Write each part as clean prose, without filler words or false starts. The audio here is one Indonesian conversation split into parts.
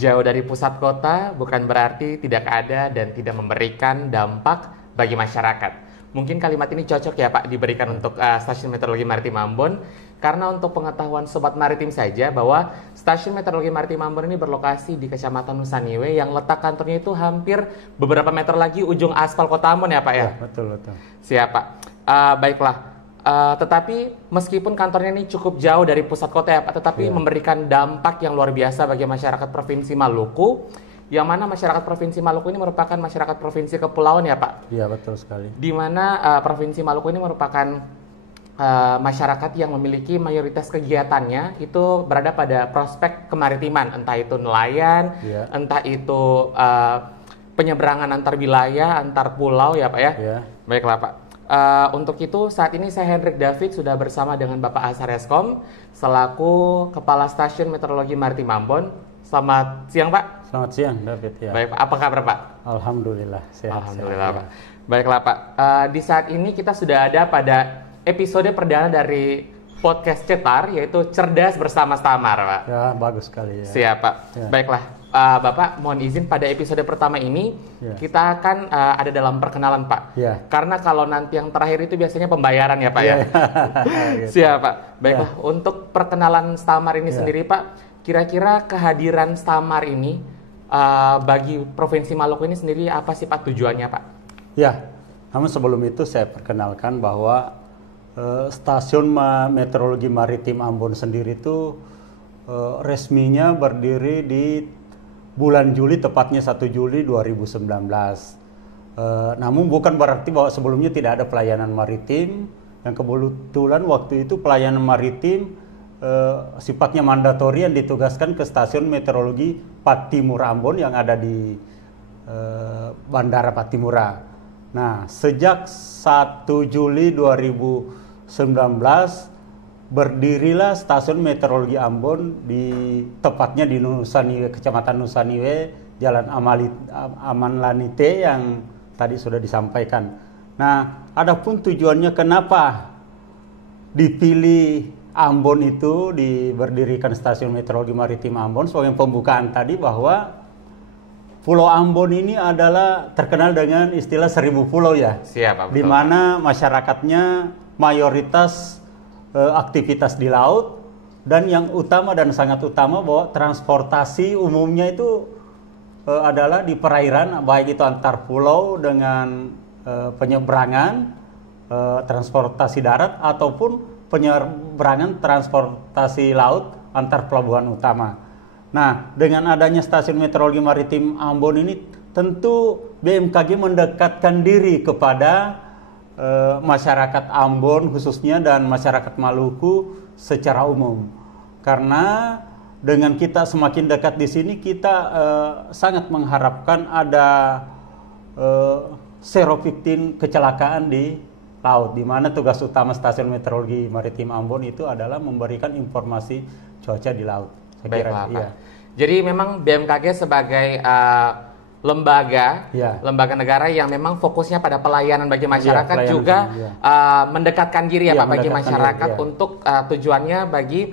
Jauh dari pusat kota bukan berarti tidak ada dan tidak memberikan dampak bagi masyarakat. Mungkin kalimat ini cocok ya Pak diberikan untuk Stasiun Meteorologi Maritim Ambon, karena untuk pengetahuan Sobat Maritim saja bahwa Stasiun Meteorologi Maritim Ambon ini berlokasi di Kecamatan Nusaniwe yang letak kantornya itu hampir beberapa meter lagi ujung aspal Kota Ambon ya Pak ya? Ya, betul. Siap Pak. Baiklah. Tetapi meskipun kantornya ini cukup jauh dari pusat kota ya Pak, tetapi memberikan dampak yang luar biasa bagi masyarakat Provinsi Maluku, yang mana masyarakat Provinsi Maluku ini merupakan masyarakat provinsi kepulauan ya Pak? Iya, betul sekali. Di mana Provinsi Maluku ini merupakan masyarakat yang memiliki mayoritas kegiatannya itu berada pada prospek kemaritiman, entah itu nelayan, entah itu penyeberangan antar wilayah, antar pulau ya Pak ya? Baiklah Pak. Untuk itu saat ini saya Hendrik David sudah bersama dengan Bapak Azhar Eskom selaku Kepala Stasiun Meteorologi Maritim Ambon. Selamat siang Pak. Selamat siang David ya. Baik Pak, apa kabar Pak? Alhamdulillah sehat. Alhamdulillah Pak. Baiklah Pak, di saat ini kita sudah ada pada episode perdana dari podcast Cetar, yaitu Cerdas Bersama Stamar Pak. Ya, bagus sekali ya. Siap Pak. Ya. Baiklah. Bapak mohon izin pada episode pertama ini kita akan ada dalam perkenalan Pak. Karena kalau nanti yang terakhir itu biasanya pembayaran ya Pak ya. Gitu. Siap Pak. Baiklah, untuk perkenalan Stamar ini sendiri Pak, kira-kira kehadiran Stamar ini bagi Provinsi Maluku ini sendiri apa sih Pak tujuannya Pak? Ya, namun sebelum itu saya perkenalkan bahwa Stasiun Meteorologi Maritim Ambon sendiri itu resminya berdiri di bulan Juli, tepatnya 1 Juli 2019. Namun bukan berarti bahwa sebelumnya tidak ada pelayanan maritim, yang kebetulan waktu itu pelayanan maritim sifatnya mandatori yang ditugaskan ke Stasiun Meteorologi Pattimura Ambon yang ada di Bandara Pattimura. Nah, sejak 1 Juli 2019 berdirilah Stasiun Meteorologi Ambon tepatnya di Nusaniwe, Kecamatan Nusaniwe, Jalan Amanlanite yang tadi sudah disampaikan. Nah, adapun tujuannya kenapa dipilih Ambon itu berdirikan Stasiun Meteorologi Maritim Ambon sebagai pembukaan tadi, bahwa Pulau Ambon ini adalah terkenal dengan istilah 1000 pulau ya. Siap, di mana masyarakatnya mayoritas aktivitas di laut, dan yang utama dan sangat utama bahwa transportasi umumnya itu adalah di perairan, baik itu antar pulau dengan penyeberangan transportasi darat ataupun penyeberangan transportasi laut antar pelabuhan utama. Nah, dengan adanya Stasiun Meteorologi Maritim Ambon ini tentu BMKG mendekatkan diri kepada masyarakat Ambon khususnya dan masyarakat Maluku secara umum. Karena dengan kita semakin dekat di sini, kita sangat mengharapkan ada zero victim kecelakaan di laut, di mana tugas utama Stasiun Meteorologi Maritim Ambon itu adalah memberikan informasi cuaca di laut. Saya kira, Pak. Jadi memang BMKG sebagai lembaga negara yang memang fokusnya pada pelayanan bagi masyarakat mendekatkan diri ya Pak bagi masyarakat untuk tujuannya bagi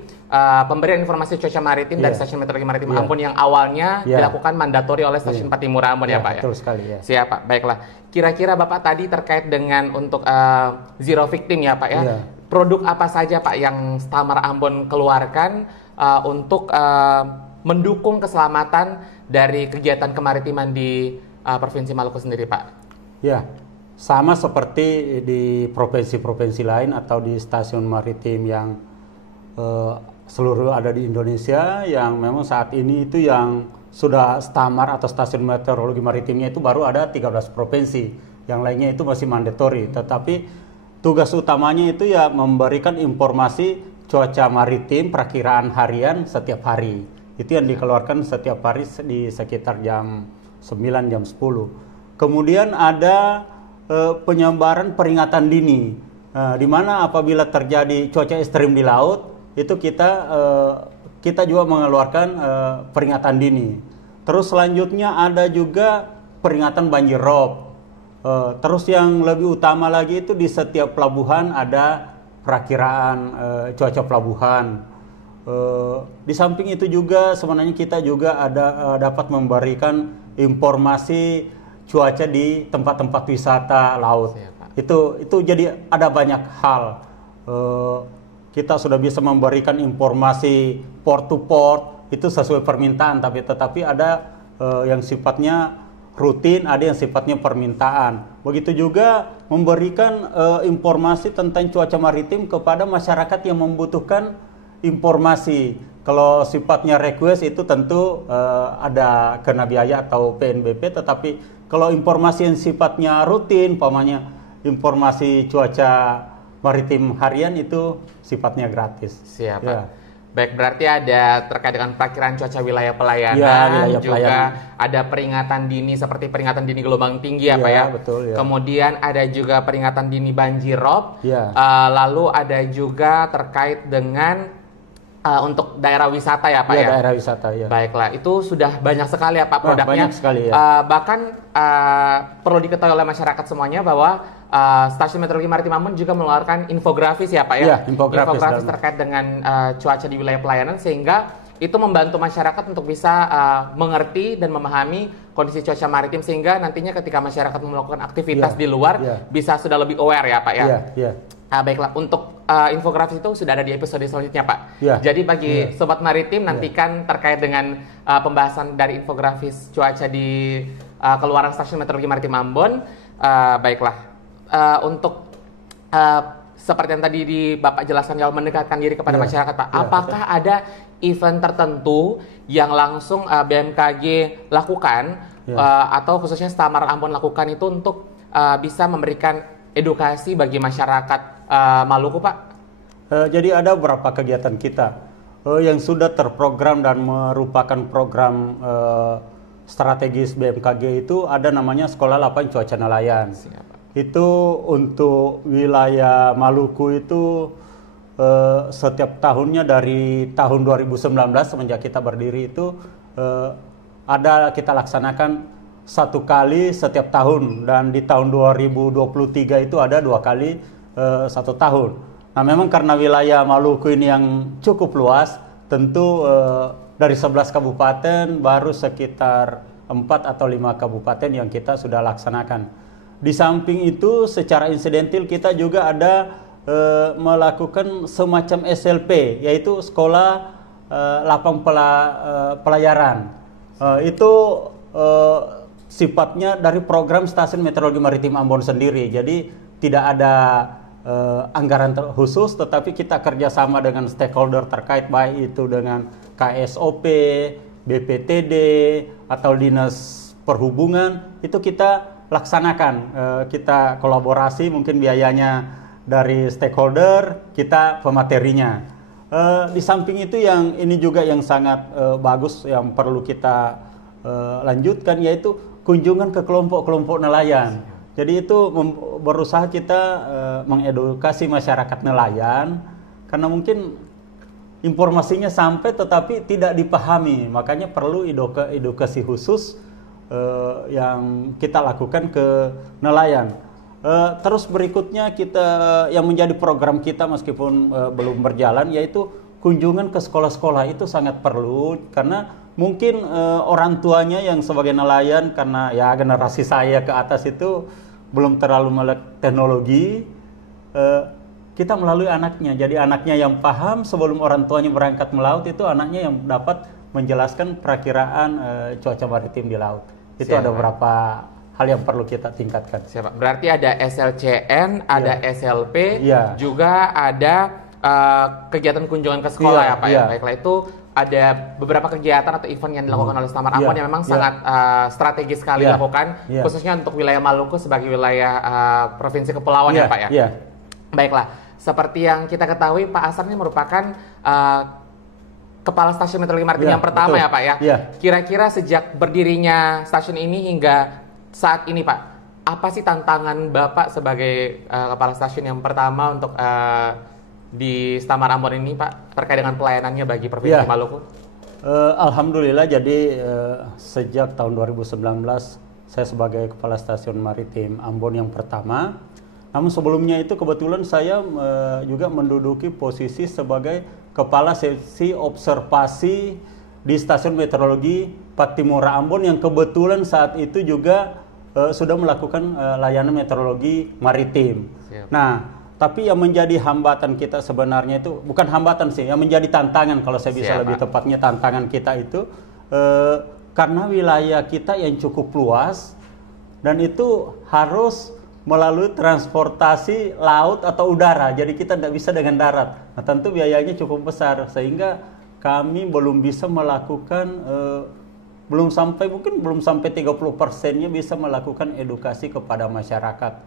pemberian informasi cuaca maritim dari Stasiun Meteorologi Maritim Ambon yang awalnya dilakukan mandatori oleh Stasiun Pattimura Ambon ya Pak ya. Betul sekali ya. Siap Pak. Baiklah. Kira-kira Bapak tadi terkait dengan untuk zero victim ya Pak ya. Produk apa saja Pak yang Stamar Ambon keluarkan untuk mendukung keselamatan dari kegiatan kemaritiman di Provinsi Maluku sendiri Pak? Ya, sama seperti di provinsi-provinsi lain atau di stasiun maritim yang seluruh ada di Indonesia, yang memang saat ini itu yang sudah Stamar atau Stasiun Meteorologi Maritimnya itu baru ada 13 provinsi, yang lainnya itu masih mandatori. Tetapi tugas utamanya itu ya memberikan informasi cuaca maritim, perakiraan harian setiap hari. Itu yang dikeluarkan setiap hari di sekitar jam 9, jam 10. Kemudian ada penyebaran peringatan dini, di mana apabila terjadi cuaca ekstrim di laut, itu kita juga mengeluarkan peringatan dini. Terus selanjutnya ada juga peringatan banjir rob. Terus yang lebih utama lagi itu di setiap pelabuhan ada perakiraan cuaca pelabuhan. Di samping itu juga sebenarnya kita juga ada dapat memberikan informasi cuaca di tempat-tempat wisata laut. Itu jadi ada banyak hal. Kita sudah bisa memberikan informasi port to port itu sesuai permintaan, tetapi ada yang sifatnya rutin, ada yang sifatnya permintaan. Begitu juga memberikan informasi tentang cuaca maritim kepada masyarakat yang membutuhkan informasi. Kalau sifatnya request itu tentu ada kena biaya atau PNBP, tetapi kalau informasi yang sifatnya rutin, umpamanya informasi cuaca maritim harian itu sifatnya gratis. Siap. Ya. Baik, berarti ada terkait dengan perakiraan cuaca wilayah pelayanan, wilayah juga pelayanan. Ada peringatan dini seperti peringatan dini gelombang tinggi ya Pak ya? Betul, ya. Kemudian ada juga peringatan dini banjir rob, lalu ada juga terkait dengan untuk daerah wisata ya Pak ya? Daerah wisata ya. Baiklah, itu sudah banyak sekali ya Pak produknya. Banyak sekali ya. Bahkan perlu diketahui oleh masyarakat semuanya bahwa Stasiun Meteorologi Maritim Ambon juga mengeluarkan infografis ya Pak ya? Infografis terkait dengan cuaca di wilayah pelayanan, sehingga itu membantu masyarakat untuk bisa mengerti dan memahami kondisi cuaca maritim, sehingga nantinya ketika masyarakat melakukan aktivitas di luar bisa sudah lebih aware ya Pak ya? Baiklah, untuk infografis itu sudah ada di episode selanjutnya Pak. Jadi bagi Sobat Maritim, nantikan terkait dengan pembahasan dari infografis cuaca di keluaran Stasiun Meteorologi Maritim Ambon. Baiklah, untuk seperti yang tadi Bapak jelaskan, yang mendekatkan diri kepada masyarakat Pak, apakah ada event tertentu yang langsung BMKG lakukan atau khususnya Stamar Ambon lakukan itu untuk bisa memberikan edukasi bagi masyarakat Maluku Pak? Jadi ada beberapa kegiatan kita yang sudah terprogram dan merupakan program strategis BMKG. Itu ada namanya Sekolah Lapangan Cuaca Nelayan. Itu untuk wilayah Maluku itu setiap tahunnya dari tahun 2019 semenjak kita berdiri itu ada kita laksanakan 1 kali setiap tahun, dan di tahun 2023 itu ada 2 kali 1 tahun. Nah, memang karena wilayah Maluku ini yang cukup luas, tentu dari 11 kabupaten baru sekitar 4 atau 5 kabupaten yang kita sudah laksanakan. Di samping itu secara insidentil kita juga ada melakukan semacam SLP, yaitu Sekolah Lapang Pelayaran. Itu sifatnya dari program Stasiun Meteorologi Maritim Ambon sendiri. Jadi tidak ada anggaran khusus, tetapi kita kerjasama dengan stakeholder terkait, baik itu dengan KSOP, BPTD, atau Dinas Perhubungan, itu kita laksanakan. Kita kolaborasi, mungkin biayanya dari stakeholder, kita pematerinya. Di samping itu yang ini juga yang sangat bagus yang perlu kita lanjutkan, yaitu kunjungan ke kelompok-kelompok nelayan. Jadi itu berusaha kita mengedukasi masyarakat nelayan, karena mungkin informasinya sampai tetapi tidak dipahami, makanya perlu edukasi khusus yang kita lakukan ke nelayan. Terus berikutnya kita yang menjadi program kita meskipun belum berjalan, yaitu kunjungan ke sekolah-sekolah. Itu sangat perlu karena mungkin orang tuanya yang sebagai nelayan, karena ya generasi saya ke atas itu belum terlalu melek teknologi, kita melalui anaknya. Jadi anaknya yang paham sebelum orang tuanya berangkat melaut, itu anaknya yang dapat menjelaskan perakiraan cuaca maritim di laut. Itu ada beberapa hal yang perlu kita tingkatkan. Berarti ada SLCN, ada SLP, juga ada kegiatan kunjungan ke sekolah ya Pak ya. Baiklah, itu ada beberapa kegiatan atau event yang dilakukan oleh Stamar Ambon yang memang sangat strategis sekali dilakukan, khususnya untuk wilayah Maluku sebagai wilayah provinsi kepulauan ya Pak ya. Baiklah, seperti yang kita ketahui Pak Asar ini merupakan Kepala Stasiun Meteorologi Maritim yang pertama ya Pak ya. Kira-kira sejak berdirinya stasiun ini hingga saat ini Pak, apa sih tantangan Bapak sebagai Kepala Stasiun yang pertama untuk di Stamar Ambon ini Pak, terkait dengan pelayanannya bagi Provinsi Maluku? Alhamdulillah, jadi sejak tahun 2019 saya sebagai Kepala Stasiun Maritim Ambon yang pertama, Namun sebelumnya itu kebetulan saya juga menduduki posisi sebagai Kepala Seksi Observasi di Stasiun Meteorologi Pattimura Ambon yang kebetulan saat itu juga sudah melakukan layanan meteorologi maritim. Siap. Nah, tapi yang menjadi hambatan kita sebenarnya itu bukan hambatan sih, yang menjadi tantangan kalau saya bisa lebih tepatnya tantangan kita itu karena wilayah kita yang cukup luas dan itu harus melalui transportasi laut atau udara, jadi kita tidak bisa dengan darat. Nah, tentu biayanya cukup besar sehingga kami belum bisa melakukan belum sampai 30%-nya bisa melakukan edukasi kepada masyarakat.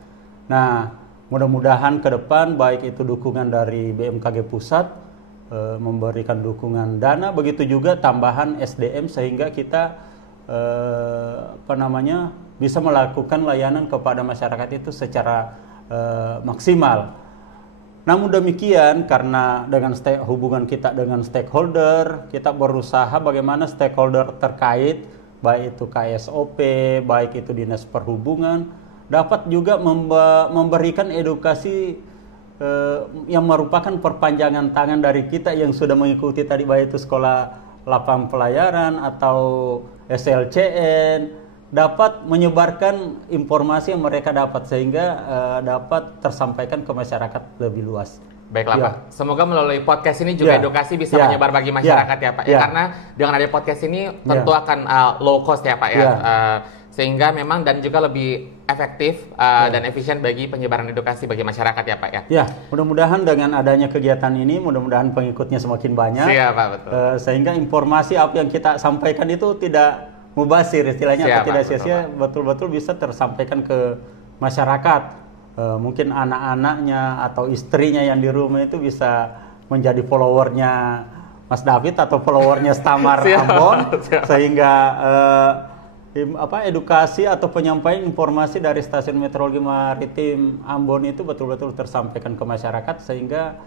Nah, mudah-mudahan ke depan baik itu dukungan dari BMKG Pusat memberikan dukungan dana, begitu juga tambahan SDM sehingga kita bisa melakukan layanan kepada masyarakat itu secara maksimal. Namun demikian, karena dengan hubungan kita dengan stakeholder, kita berusaha bagaimana stakeholder terkait, baik itu KSOP, baik itu Dinas Perhubungan, dapat juga memberikan edukasi yang merupakan perpanjangan tangan dari kita yang sudah mengikuti tadi, baik itu sekolah lapangan pelayaran atau SLCN, dapat menyebarkan informasi yang mereka dapat sehingga dapat tersampaikan ke masyarakat lebih luas. Baiklah Pak, semoga melalui podcast ini juga edukasi bisa menyebar bagi masyarakat ya Pak. Karena dengan ada podcast ini tentu akan low cost ya Pak ya. Sehingga memang dan juga lebih efektif dan efisien bagi penyebaran edukasi bagi masyarakat ya Pak ya. Ya, mudah-mudahan dengan adanya kegiatan ini, mudah-mudahan pengikutnya semakin banyak. Iya Pak, betul. Sehingga informasi apa yang kita sampaikan itu tidak mubazir istilahnya, atau tidak sia-sia, betul-betul bisa tersampaikan ke masyarakat. Mungkin anak-anaknya atau istrinya yang di rumah itu bisa menjadi followernya Mas David atau followernya Stamar Ambon, sehingga edukasi atau penyampaian informasi dari Stasiun Meteorologi Maritim Ambon itu betul-betul tersampaikan ke masyarakat sehingga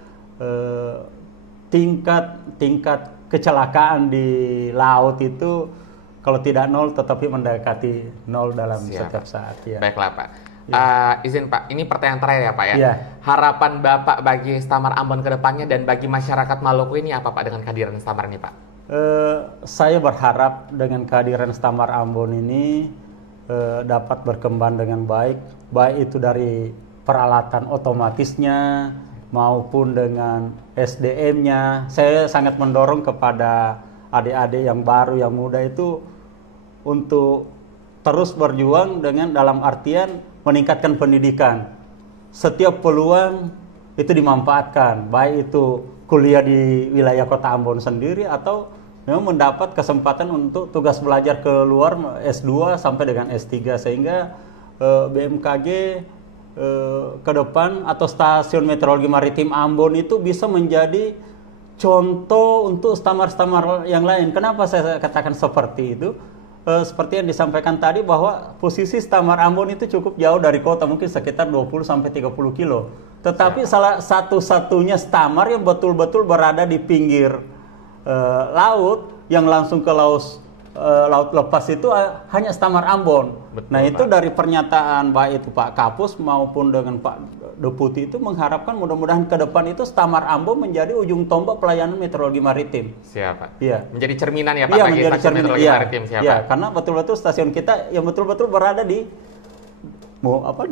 tingkat kecelakaan di laut itu kalau tidak nol tetapi mendekati nol dalam setiap saat. Ya. Baiklah Pak. Izin Pak, ini pertanyaan terakhir ya Pak ya. Harapan Bapak bagi Stamar Ambon ke depannya dan bagi masyarakat Maluku ini apa Pak dengan kehadiran Stamar ini Pak? Saya berharap dengan kehadiran Stamar Ambon ini dapat berkembang dengan baik itu dari peralatan otomatisnya maupun dengan SDM-nya. Saya sangat mendorong kepada adik-adik yang baru, yang muda itu untuk terus berjuang dengan dalam artian meningkatkan pendidikan. Setiap peluang itu dimanfaatkan, baik itu kuliah di wilayah Kota Ambon sendiri atau memang mendapat kesempatan untuk tugas belajar ke luar S2 sampai dengan S3 sehingga BMKG ke depan atau Stasiun Meteorologi Maritim Ambon itu bisa menjadi contoh untuk stamar-stamar yang lain. Kenapa saya katakan seperti itu? Seperti yang disampaikan tadi bahwa posisi Stamar Ambon itu cukup jauh dari kota, mungkin sekitar 20-30 kilo. Tetapi salah satu-satunya Stamar yang betul-betul berada di pinggir laut, yang langsung ke laut lepas itu hanya Stamar Ambon. Betul, nah itu Pak. Dari pernyataan baik itu Pak Kapus maupun dengan Pak Deputi itu mengharapkan mudah-mudahan ke depan itu Stamar Ambon menjadi ujung tombak pelayanan meteorologi maritim. Siapa? Iya. Menjadi cerminan ya Pak bagi stasiun meteorologi maritim siapa? Iya, karena betul-betul stasiun kita yang betul-betul berada di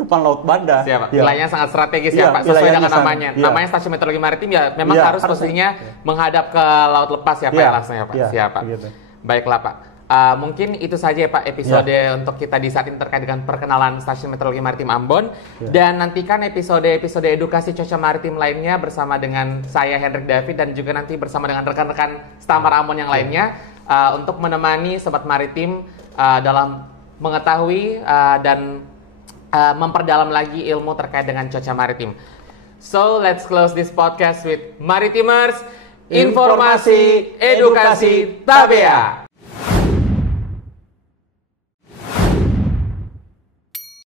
depan Laut Banda. Siapa? Wilayahnya sangat strategis ya Pak, sesuai dengan namanya. Namanya Stasiun Meteorologi Maritim ya memang harus posisinya menghadap ke laut lepas ya Pak rasanya Pak. Siapa? Gitu. Baiklah Pak. Mungkin itu saja ya Pak episode untuk kita di saat ini terkait dengan perkenalan Stasiun Meteorologi Maritim Ambon. Dan nantikan episode-episode edukasi cuaca maritim lainnya bersama dengan saya Hendrik David dan juga nanti bersama dengan rekan-rekan Stamar Ambon yang lainnya untuk menemani Sobat Maritim dalam mengetahui dan memperdalam lagi ilmu terkait dengan cuaca maritim. So let's close this podcast with Maritimers, informasi, edukasi, tabea.